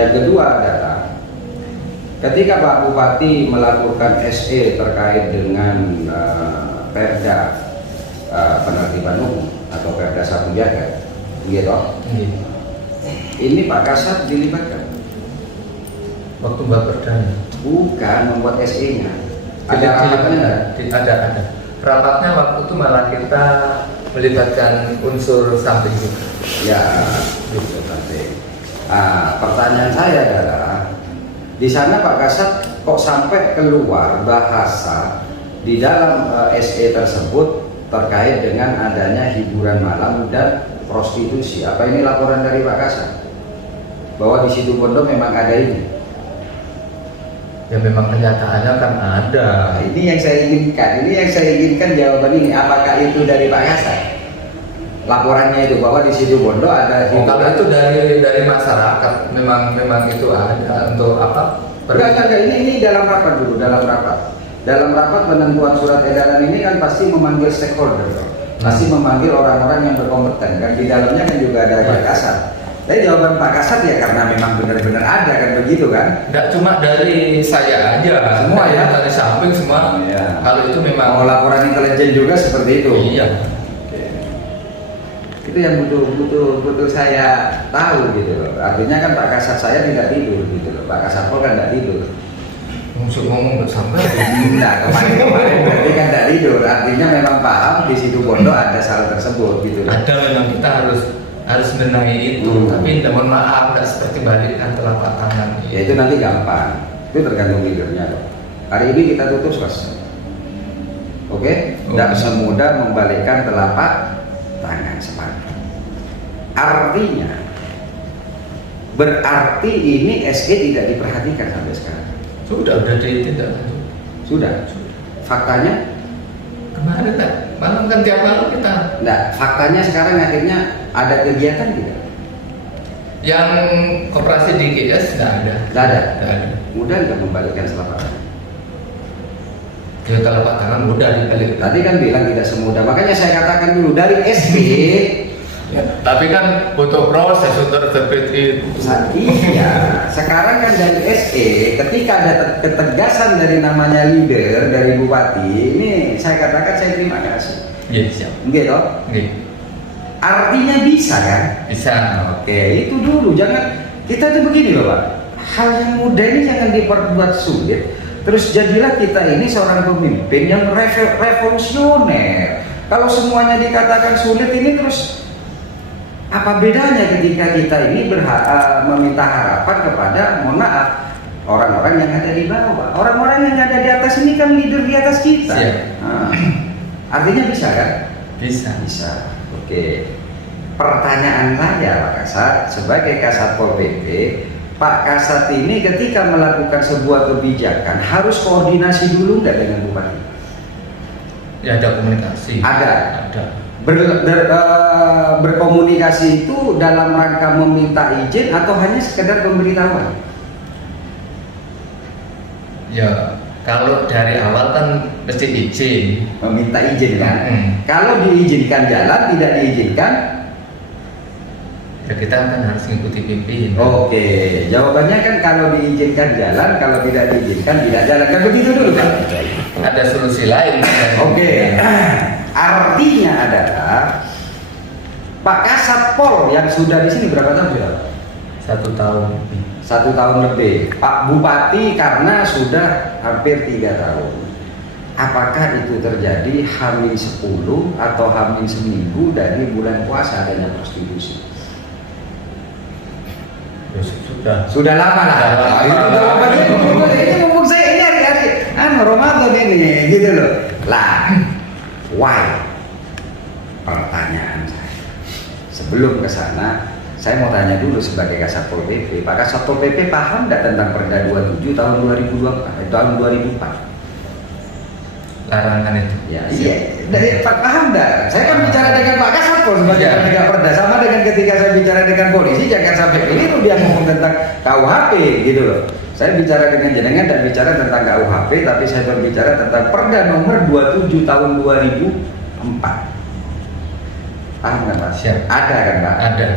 Yang kedua adalah ketika Pak Bupati melakukan SE terkait dengan Perda penertiban umum atau Perda Sapu Jagat, gitu. Ini Pak Kasat dilibatkan. Waktu Mbak Perdanya? Bukan membuat SE-nya. Ada rapatnya? Ada. Rapatnya waktu itu malah kita melibatkan unsur samping juga. Ya, gitu samping. Pertanyaan saya adalah di sana Pak Kasat kok sampai keluar bahasa di dalam SE tersebut terkait dengan adanya hiburan malam dan prostitusi. Apa ini laporan dari Pak Kasat bahwa di Situbondo memang ada ini? Ya memang kenyataannya kan ada. Ini yang saya inginkan jawaban ini. Apakah itu dari Pak Kasat? Laporannya itu bahwa di Situbondo ada kalau itu dari masyarakat, memang itu ada untuk apa? Enggak, ini dalam rapat dulu, dalam rapat penentuan surat edaran ini kan pasti memanggil stakeholder, pasti memanggil orang-orang yang berkompeten kan, di dalamnya kan juga ada Pak Kasat. Tapi jawaban Pak Kasat ya karena memang benar-benar ada kan, begitu kan? Enggak cuma dari saya aja, semua ya, dari samping semua. Ya. Kalau itu memang laporan intelijen juga seperti itu. Iya. Itu yang butuh saya tahu gitu loh. Artinya kan Pak Kasat saya tidak tidur gitu loh. Pak Kasat Pol kan tidak tidur. Maksud ngomong bersama? Nah kemarin berarti kan tidak tidur. Artinya memang paham di Situbondo ada hal tersebut gitu loh. Ada, memang kita harus benahi itu. Tapi mohon maaf, tidak seperti balikkan telapak tangan. Ya itu nanti gampang. Itu tergantung leadernya loh. Hari ini kita tutup selesai. Oke? Tidak semudah membalikkan telapak tangan sepakat. Artinya berarti ini SE tidak diperhatikan sampai sekarang. Sudah ditindak lanjut. Sudah. Faktanya kemarin tak malam kan tiap malam kita. Nah, faktanya sekarang akhirnya ada kegiatan tidak? Yang koperasi di GS nggak ada. Nggak ada. Nggak ada. Mudah nggak membalikkan telapak tangan? Ya telapak tangan mudah dibalik. Tadi kan bilang tidak semudah. Makanya saya katakan dulu dari SE. Ya, tapi kan butuh proses untuk terbit itu. Iya, sekarang kan dari SE ketika ada ketegasan dari namanya leader dari Bupati, ini saya katakan saya terima kasih. Iya, siap. Gitu. Iya. Artinya bisa kan? Bisa. Oke, itu dulu. Jangan kita tuh begini Bapak. Hal yang mudah ini jangan diperbuat sulit. Terus jadilah kita ini seorang pemimpin yang revolusioner. Kalau semuanya dikatakan sulit ini terus apa bedanya ketika kita ini meminta harapan kepada, mohon maaf, orang-orang yang ada di bawah, orang-orang yang ada di atas ini kan leader di atas kita. Nah, artinya bisa kan? Bisa. Oke. Pertanyaan saya Pak Kasat, sebagai Kasat Pol PP, Pak Kasat ini ketika melakukan sebuah kebijakan harus koordinasi dulu nggak dengan Bupati? Ya ada komunikasi. Ada. Ada. Berkomunikasi itu dalam rangka meminta izin atau hanya sekedar pemberitahuan? Ya kalau dari awal kan mesti izin. Meminta izin kan? Kalau diizinkan jalan, tidak diizinkan? Ya kita kan harus mengikuti pimpin. Oke, jawabannya kan kalau diizinkan jalan, kalau tidak diizinkan tidak jalan. Kan begitu dulu kan? Ada solusi lain. Oke. Artinya adalah Pak Kasat Pol yang sudah di sini berapa tahun sudah? 1 tahun. 1 tahun lebih. Pak Bupati karena sudah hampir 3 tahun. Apakah itu terjadi H-10 atau H- seminggu dari bulan puasa adanya prostitusi? Sudah lama lah. Itu jawabannya ini mumpung saya ini hari-hari Ramadan ini gitu loh. Lah, why? Pertanyaan saya. Sebelum ke sana, saya mau tanya dulu sebagai Kasat Pol PP. Pak Kasat Pol PP paham nggak tentang Perda 27 tahun 2024, tahun 2004? Larangan itu. Ya, iya. Dari Pak paham nggak? Saya kan bicara dengan Pak Kasat Pol sebagai penegak perda, sama dengan ketika saya bicara dengan polisi, jangan sampai keliru dia ngomong tentang KUHP gitu loh. Saya bicara dengan jenengan dan bicara tentang KUHP, tapi saya berbicara tentang Perda nomor 27 tahun 2004. Paham nggak Pak? Siap. Ada kan Pak? Ada.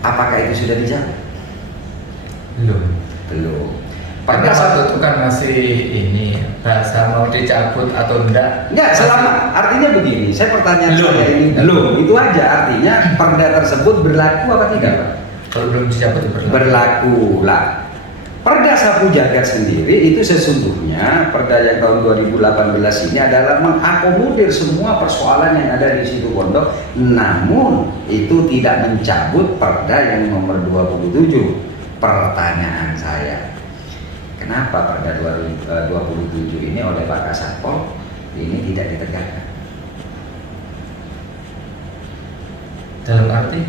Apakah itu sudah dijawab? Belum. Pada waktu itu kan masih ini bahasa mau dicabut atau enggak? Enggak, selama artinya begini. Pertanyaan Belum. saya ini belum. Itu aja artinya perda tersebut berlaku apa tidak, Pak? Kalau belum dicabut ya Berlaku lah. Perda Sapu Jagat sendiri itu sesungguhnya perda yang tahun 2018 ini adalah mengakomodir semua persoalan yang ada di situ pondok, namun itu tidak mencabut perda yang nomor 27. Pertanyaan saya, kenapa perda 27 ini oleh Pak Kasatpol ini tidak ditegakkan? dalam arti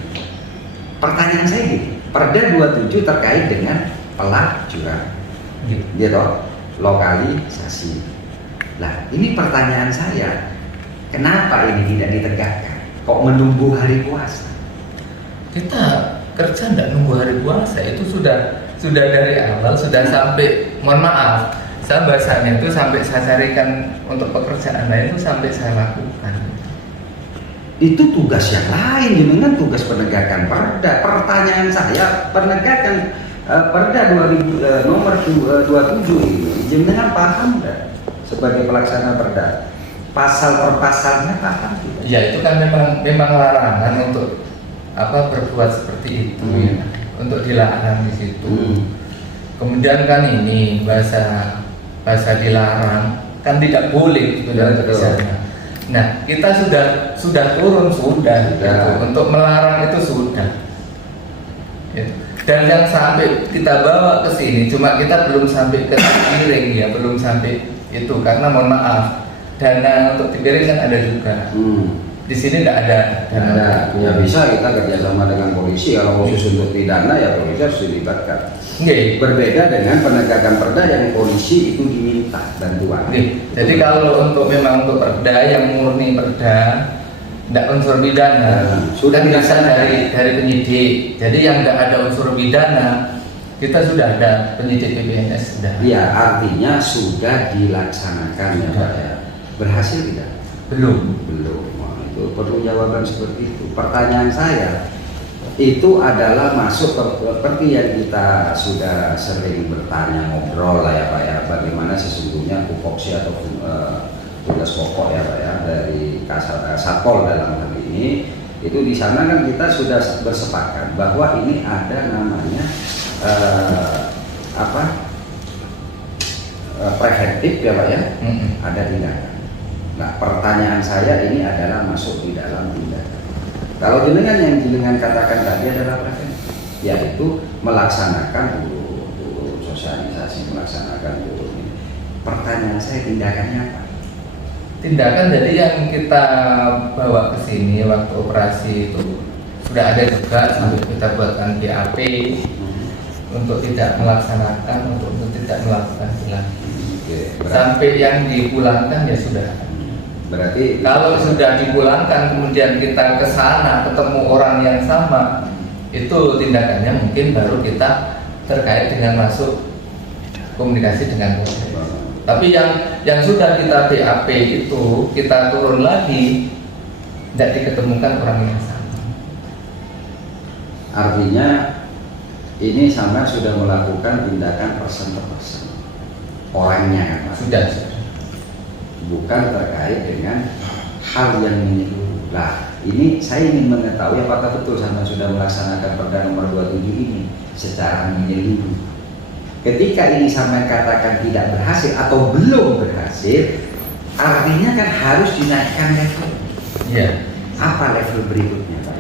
Pertanyaan saya gini, perda 27 terkait dengan pelacuran, gitu, lokalisasi. Lah, ini pertanyaan saya, kenapa ini tidak ditegakkan? Kok menunggu hari puasa? kita kerja enggak nunggu hari puasa, itu sudah dari awal, sudah sampai, mohon maaf, saya bahasanya itu sampai saya carikan untuk pekerjaan lain itu sampai saya lakukan. Itu tugas yang lain, dengan tugas penegakan perda. Pertanyaan saya, penegakan perda nomor 27 ini, jenengan paham nggak sebagai pelaksana perda? Pasal per pasalnya paham tidak? Ya itu kan memang larangan untuk berbuat seperti itu, ya. Untuk dilarang di situ. Kemudian kan ini bahasa dilarang kan tidak boleh itu dalam tulisannya. Nah, kita sudah turun gitu. Untuk melarang itu sudah. Gitu. Dan yang sampai kita bawa ke sini cuma kita belum sampai ke piring ya, belum sampai itu karena mohon maaf, dana untuk piring kan ada juga. Di sini tidak ada. Ya bisa kita kerjasama dengan polisi, kalau khusus untuk pidana ya polisi harus dilibatkan. Berbeda dengan penegakan perda yang polisi itu diminta bantuan. Jadi kalau memang untuk perda yang murni perda, tidak unsur pidana, sudah bisa dari penyidik. Jadi yang tidak ada unsur pidana, kita sudah ada penyidik PPNS. Iya, artinya sudah dilaksanakan ya Pak ya. Berhasil tidak? Belum. Itu perlu jawaban seperti itu. Pertanyaan saya itu adalah masuk seperti yang kita sudah sering bertanya, ngobrol lah ya Pak ya, bagaimana sesungguhnya tupoksi atau tugas pokok ya Pak ya dari Satpol dalam hal ini. Itu di sana kan kita sudah bersepakat bahwa ini ada namanya preventif ya Pak ya, ada tindakan. Nah, pertanyaan saya ini adalah masuk di dalam tindakan. Kalau yang jenengan katakan tadi adalah preventif, yaitu melaksanakan dulu sosialisasi, melaksanakan dulu ini. Pertanyaan saya, tindakannya apa? Tindakan jadi yang kita bawa ke sini waktu operasi itu sudah ada juga sampai kita buatkan BAP untuk tidak melaksanakan, untuk tidak melakukan lagi. Sampai yang dipulangkan ya sudah. Berarti kalau sudah dipulangkan kemudian kita ke sana ketemu orang yang sama, itu tindakannya mungkin baru kita terkait dengan masuk komunikasi dengan polisi. Tapi yang sudah kita BAP itu kita turun lagi, tidak diketemukan orang yang sama. Artinya ini sama sudah melakukan tindakan person to person orangnya kan Pak? Sudah. Bukan terkait dengan hal yang menyeluruh. Lah, ini saya ingin mengetahui apakah betul sama sudah melaksanakan perda nomor 27 ini secara menyeluruh. Ketika ini sama katakan tidak berhasil atau belum berhasil, artinya kan harus dinaikkan level. Iya. Apa level berikutnya Pak?